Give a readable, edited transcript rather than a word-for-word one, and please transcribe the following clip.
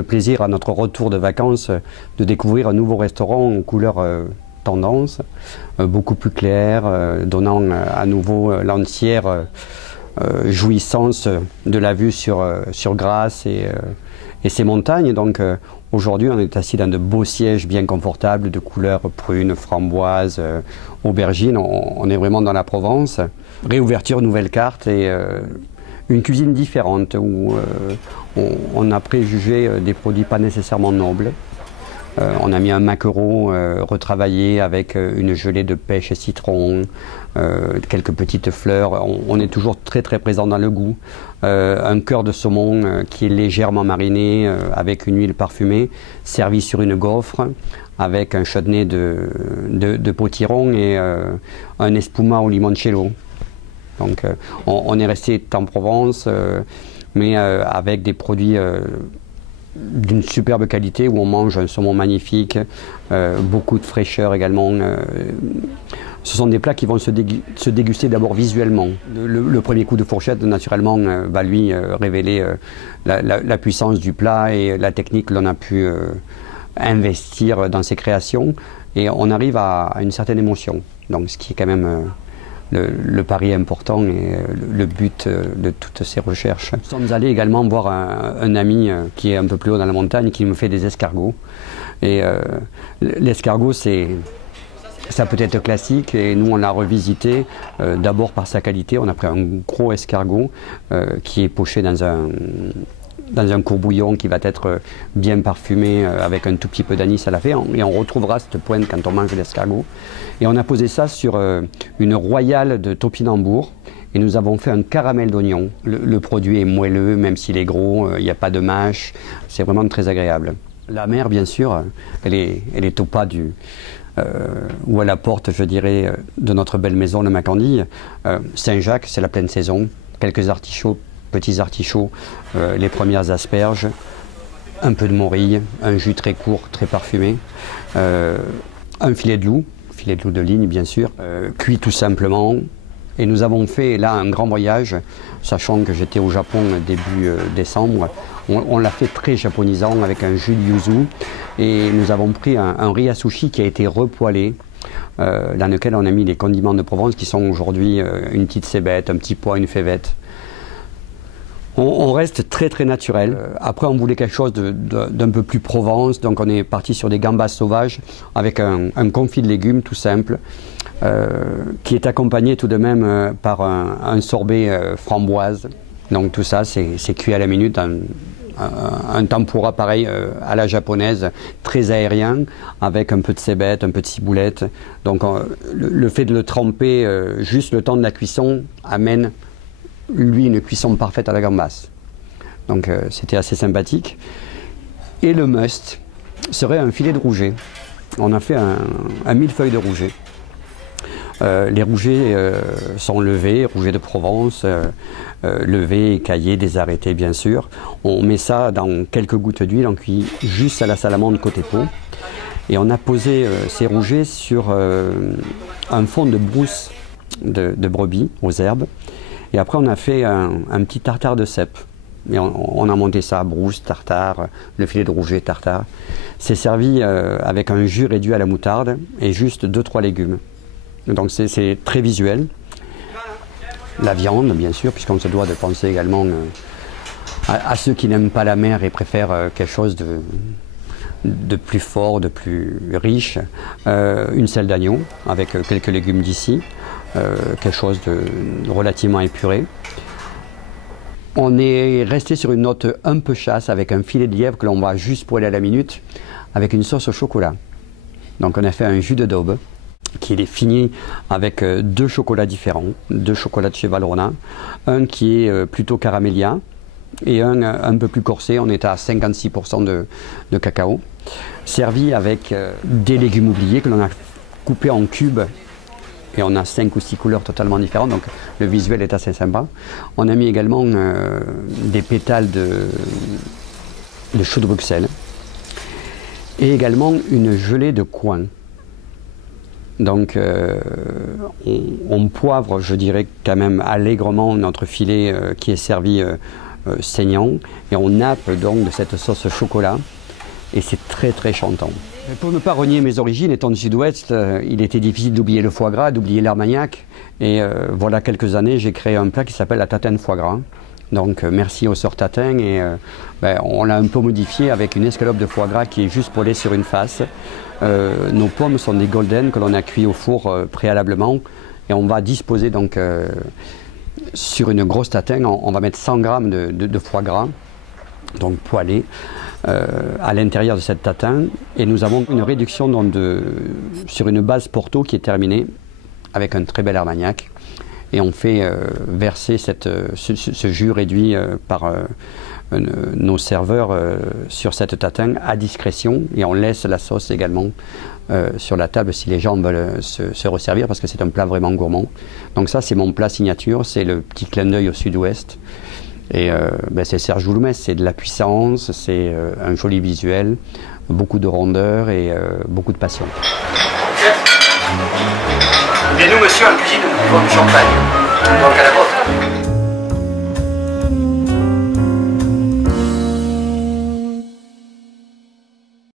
le plaisir à notre retour de vacances de découvrir un nouveau restaurant aux couleurs tendance, beaucoup plus clair, donnant à nouveau l'entière jouissance de la vue sur Grasse et ses montagnes. Donc aujourd'hui on est assis dans de beaux sièges bien confortables de couleurs prunes, framboises, aubergines. On est vraiment dans la Provence. Réouverture, nouvelle carte et une cuisine différente où on a préjugé des produits pas nécessairement nobles. On a mis un maquereau retravaillé avec une gelée de pêche et citron, quelques petites fleurs. On est toujours très très présent dans le goût. Un cœur de saumon qui est légèrement mariné avec une huile parfumée, servi sur une gaufre avec un chutney de potiron et un espuma au limoncello. Donc on est resté en Provence, mais avec des produits d'une superbe qualité où on mange un saumon magnifique, beaucoup de fraîcheur également. Ce sont des plats qui vont se déguster d'abord visuellement. Le premier coup de fourchette naturellement va lui révéler la puissance du plat et la technique que l'on a pu investir dans ses créations et on arrive à une certaine émotion. Donc ce qui est quand même le pari important et le but de toutes ces recherches. Nous sommes allés également voir un ami qui est un peu plus haut dans la montagne qui me fait des escargots. Et l'escargot, ça peut être classique et nous on l'a revisité d'abord par sa qualité. On a pris un gros escargot qui est poché dans un courbouillon qui va être bien parfumé avec un tout petit peu d'anis à la fin et on retrouvera cette pointe quand on mange l'escargot. Et on a posé ça sur une royale de topinambour et nous avons fait un caramel d'oignon. Le produit est moelleux, même s'il est gros, il n'y a pas de mâche, c'est vraiment très agréable. La mer, bien sûr, elle est au pas ou à la porte, je dirais, de notre belle maison, le Macandille. Saint-Jacques, c'est la pleine saison, quelques artichauts, petits artichauts, les premières asperges, un peu de morille, un jus très court, très parfumé, un filet de loup de ligne bien sûr, cuit tout simplement. Et nous avons fait là un grand voyage, sachant que j'étais au Japon début décembre. On l'a fait très japonisant avec un jus de yuzu et nous avons pris un riz à sushi qui a été repoêlé, dans lequel on a mis les condiments de Provence qui sont aujourd'hui une petite cébette, un petit pois, une févette. On reste très très naturel. Après on voulait quelque chose d'un peu plus Provence, donc on est parti sur des gambas sauvages avec un confit de légumes tout simple, qui est accompagné tout de même par un sorbet framboise. Donc tout ça c'est cuit à la minute, un tempura pareil à la japonaise, très aérien, avec un peu de cébette, un peu de ciboulette. Donc le fait de le tremper, juste le temps de la cuisson, amène lui une cuisson parfaite à la gambas. Donc c'était assez sympathique. Et le must serait un filet de rouget. On a fait un millefeuille de rouget. Les rougets sont levés, rouget de Provence, levés, écaillés, désarrêtés bien sûr. On met ça dans quelques gouttes d'huile, on cuit juste à la salamande côté peau. Et on a posé ces rougets sur un fond de brousse de brebis aux herbes. Et après on a fait un petit tartare de cèpe. Et on a monté ça, brousse, tartare, le filet de rouget, tartare. C'est servi avec un jus réduit à la moutarde et juste 2-3 légumes. Donc c'est très visuel. La viande, bien sûr, puisqu'on se doit de penser également à ceux qui n'aiment pas la mer et préfèrent quelque chose de plus fort, de plus riche. Une selle d'agneau avec quelques légumes d'ici, quelque chose de relativement épuré. On est resté sur une note un peu chasse avec un filet de lièvre que l'on va juste poêler à la minute avec une sauce au chocolat. Donc on a fait un jus de daube qui est fini avec 2 chocolats différents, 2 chocolats de chez Valrhona, un qui est plutôt caramélia et un peu plus corsé, on est à 56% de cacao, servi avec des légumes oubliés que l'on a coupés en cubes. Et on a 5 ou 6 couleurs totalement différentes, donc le visuel est assez sympa. On a mis également des pétales de chou de Bruxelles et également une gelée de coin. Donc on poivre, je dirais quand même allègrement notre filet qui est servi saignant, et on nappe donc de cette sauce chocolat, et c'est très très chantant. Pour ne pas renier mes origines, étant du Sud-Ouest, il était difficile d'oublier le foie gras, d'oublier l'Armagnac, et voilà quelques années, j'ai créé un plat qui s'appelle la tatin de foie gras. Donc merci aux sœurs Tatin, et on l'a un peu modifié avec une escalope de foie gras qui est juste poêlée sur une face. Nos pommes sont des golden que l'on a cuit au four préalablement, et on va disposer donc sur une grosse tatin, on va mettre 100 g de foie gras, donc poêlé, à l'intérieur de cette tatin, et nous avons une réduction donc sur une base Porto qui est terminée avec un très bel Armagnac. Et on fait verser ce jus réduit par nos serveurs sur cette tatin à discrétion, et on laisse la sauce également sur la table si les gens veulent se resservir, parce que c'est un plat vraiment gourmand. Donc ça, c'est mon plat signature, c'est le petit clin d'œil au Sud-Ouest. Et c'est Serge Joulmès, c'est de la puissance, c'est un joli visuel, beaucoup de rondeur et beaucoup de passion. Et nous, monsieur, en cuisine, nous buvons du champagne. Donc,